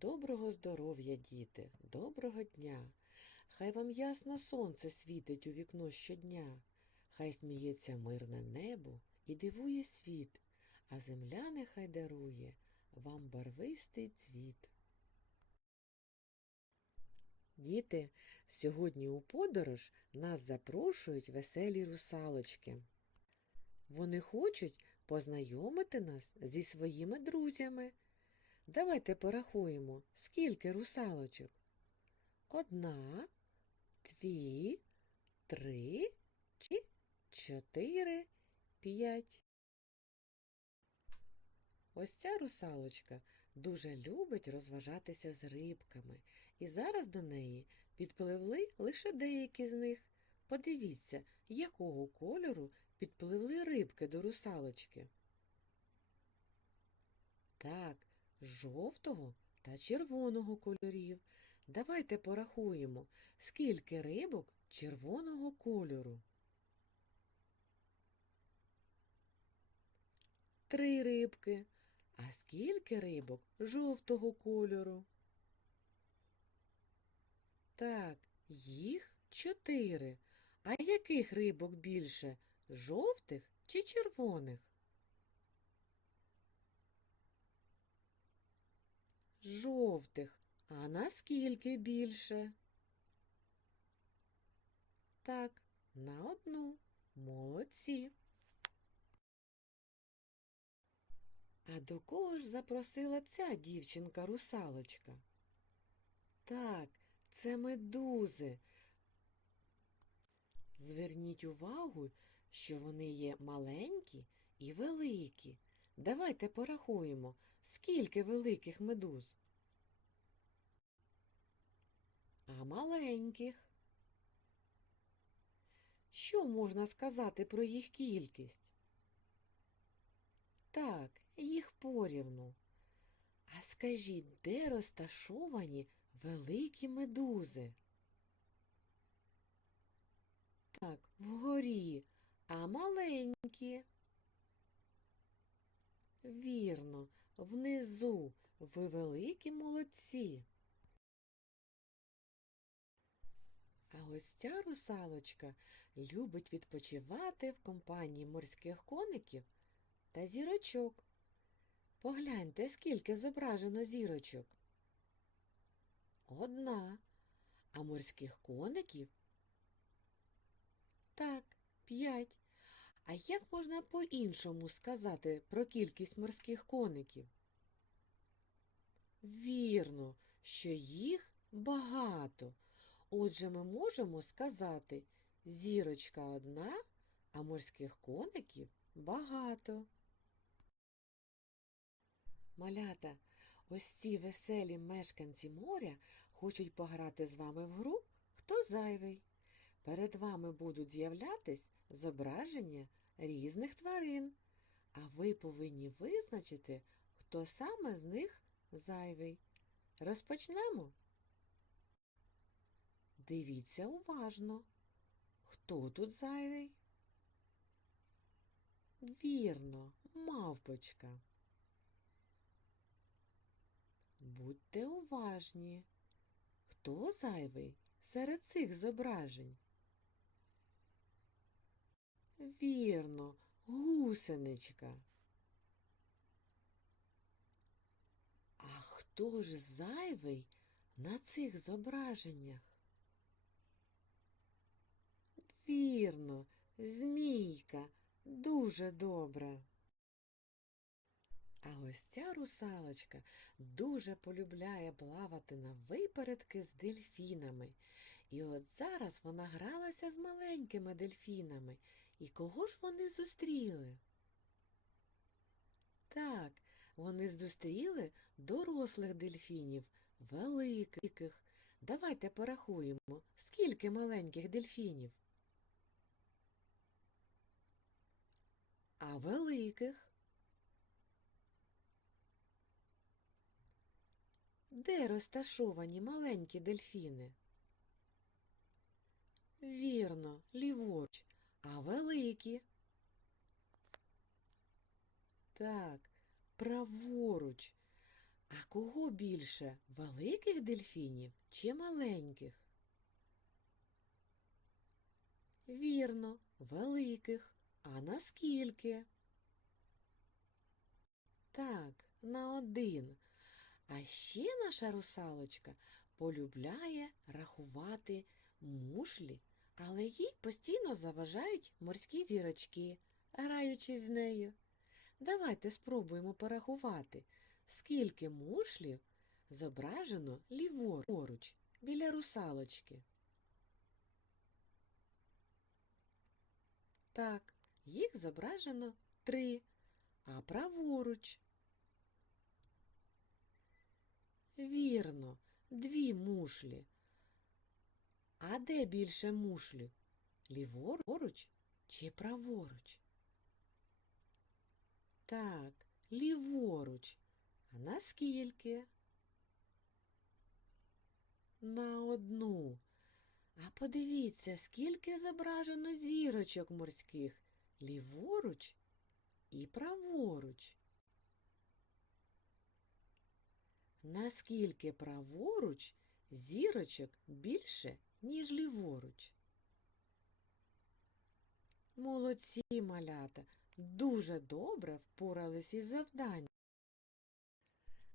Доброго здоров'я, діти, доброго дня. Хай вам ясно сонце світить у вікно щодня, хай сміється мирне небо і дивує світ, а земля нехай дарує вам барвистий цвіт. Діти, сьогодні у подорож нас запрошують веселі русалочки. Вони хочуть познайомити нас зі своїми друзями. Давайте порахуємо, скільки русалочок. Одна, дві, три, чотири, п'ять. Ось ця русалочка дуже любить розважатися з рибками, і зараз до неї підпливли лише деякі з них. Подивіться, якого кольору підпливли рибки до русалочки. Так, жовтого та червоного кольорів. Давайте порахуємо, скільки рибок червоного кольору. Три рибки. А скільки рибок жовтого кольору? Так, їх чотири. А яких рибок більше? Жовтих чи червоних? Жовтих. А наскільки більше? Так, на одну. Молодці. А до кого ж запросила ця дівчинка-русалочка? Так, це медузи. Зверніть увагу, що вони є маленькі і великі. Давайте порахуємо, скільки великих медуз. А маленьких. Що можна сказати про їх кількість? Так, їх порівну. А скажіть, де розташовані великі медузи? Так, вгорі, а маленькі. Вірно, внизу ви великі молодці. А ось ця русалочка любить відпочивати в компанії морських коників та зірочок. Погляньте, скільки зображено зірочок. Одна. А морських коників? Так, п'ять. А як можна по-іншому сказати про кількість морських коників? Вірно, що їх багато. Отже, ми можемо сказати зірочка одна, а морських коників багато. Малята, ось ці веселі мешканці моря хочуть пограти з вами в гру Хто зайвий. Перед вами будуть з'являтись зображення різних тварин, а ви повинні визначити, хто саме з них зайвий. Розпочнемо. Дивіться уважно. Хто тут зайвий? Вірно, мавпочка. Будьте уважні. Хто зайвий серед цих зображень? Вірно, гусеничка. А хто ж зайвий на цих зображеннях? Вірно, змійка, дуже добре. А ось ця русалочка дуже полюбляє плавати на випередки з дельфінами. І от зараз вона гралася з маленькими дельфінами. І кого ж вони зустріли? Так, вони зустріли дорослих дельфінів, великих. Давайте порахуємо, скільки маленьких дельфінів. А великих? Де розташовані маленькі дельфіни? Вірно, ліворуч, а великі? Так, праворуч. А кого більше великих дельфінів чи маленьких? Вірно, великих. А наскільки? Так, на один. А ще наша русалочка полюбляє рахувати мушлі, але їй постійно заважають морські зірочки, граючись з нею. Давайте спробуємо порахувати, скільки мушлів зображено ліворуч біля русалочки. Так, їх зображено три, а праворуч. Вірно, дві мушлі. А де більше мушлів? Ліворуч чи праворуч? Так, ліворуч. А наскільки? На одну. А подивіться, скільки зображено зірочок морських ліворуч і праворуч. Наскільки праворуч зірочок більше, ніж ліворуч? Молодці малята, дуже добре впорались із завданням.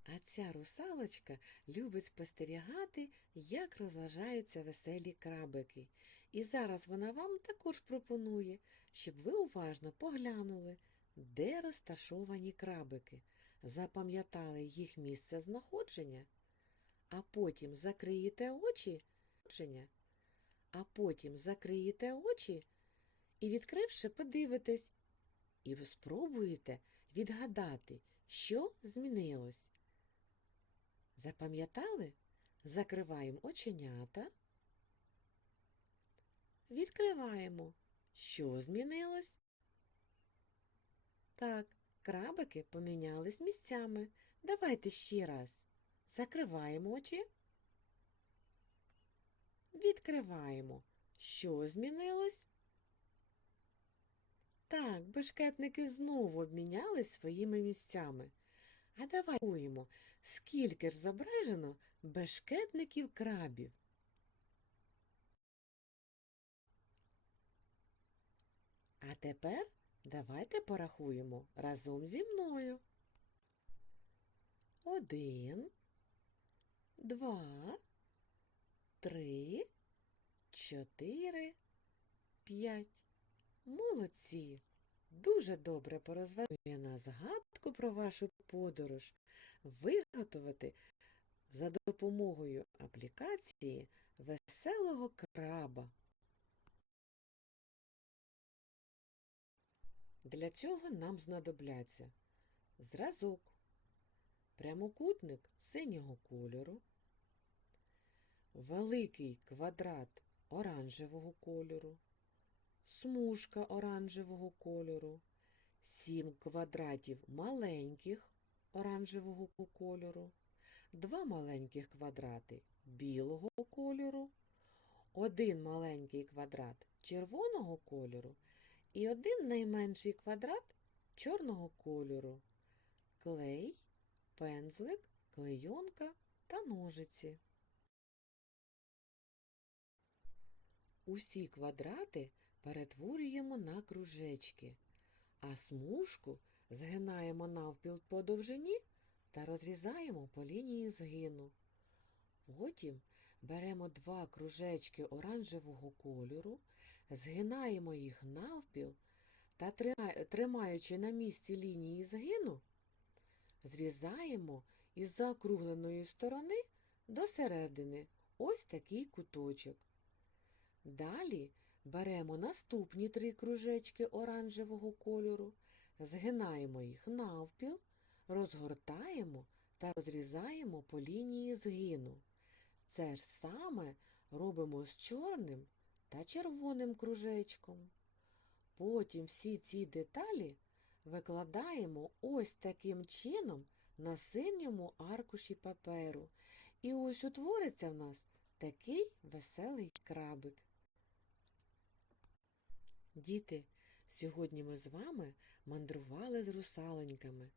А ця русалочка любить спостерігати, як розважаються веселі крабики. І зараз вона вам також пропонує, щоб ви уважно поглянули, де розташовані крабики, запам'ятали їх місце знаходження, а потім закриєте очі, а потім закриєте очі і, відкривши, подивитесь, і ви спробуєте відгадати, що змінилось. Запам'ятали? Закриваємо оченята. Відкриваємо. Що змінилось? Так, крабики помінялись місцями. Давайте ще раз. Закриваємо очі. Відкриваємо. Що змінилось? Так, бешкетники знову обмінялись своїми місцями. А давай рахуємо, скільки ж зображено бешкетників крабів. А тепер давайте порахуємо разом зі мною. Один, два, три, чотири, п'ять. Молодці! Дуже добре порозважує на згадку про вашу подорож виготовити за допомогою аплікації веселого краба. Для цього нам знадобляться зразок, прямокутник синього кольору, великий квадрат оранжевого кольору, смужка оранжевого кольору, сім квадратів маленьких оранжевого кольору, два маленьких квадрати білого кольору, один маленький квадрат червоного кольору. І один найменший квадрат чорного кольору, клей, пензлик, клейонка та ножиці. Усі квадрати перетворюємо на кружечки, а смужку згинаємо навпіл по довжині та розрізаємо по лінії згину. Потім беремо два кружечки оранжевого кольору, згинаємо їх навпіл та, тримаючи на місці лінії згину, зрізаємо із заокругленої сторони до середини ось такий куточок. Далі беремо наступні три кружечки оранжевого кольору, згинаємо їх навпіл, розгортаємо та розрізаємо по лінії згину. Це ж саме робимо з чорним та червоним кружечком. Потім всі ці деталі викладаємо ось таким чином на синьому аркуші паперу. І ось утвориться в нас такий веселий крабик. Діти, сьогодні ми з вами мандрували з русалоньками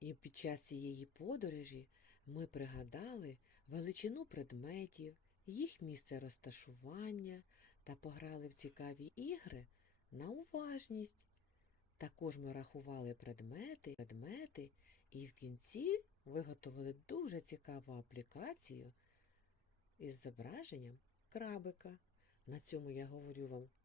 І під час цієї подорожі ми пригадали величину предметів, їх місце розташування та пограли в цікаві ігри на уважність. Також ми рахували предмети, предмети і в кінці виготовили дуже цікаву аплікацію із зображенням крабика. На цьому я говорю вам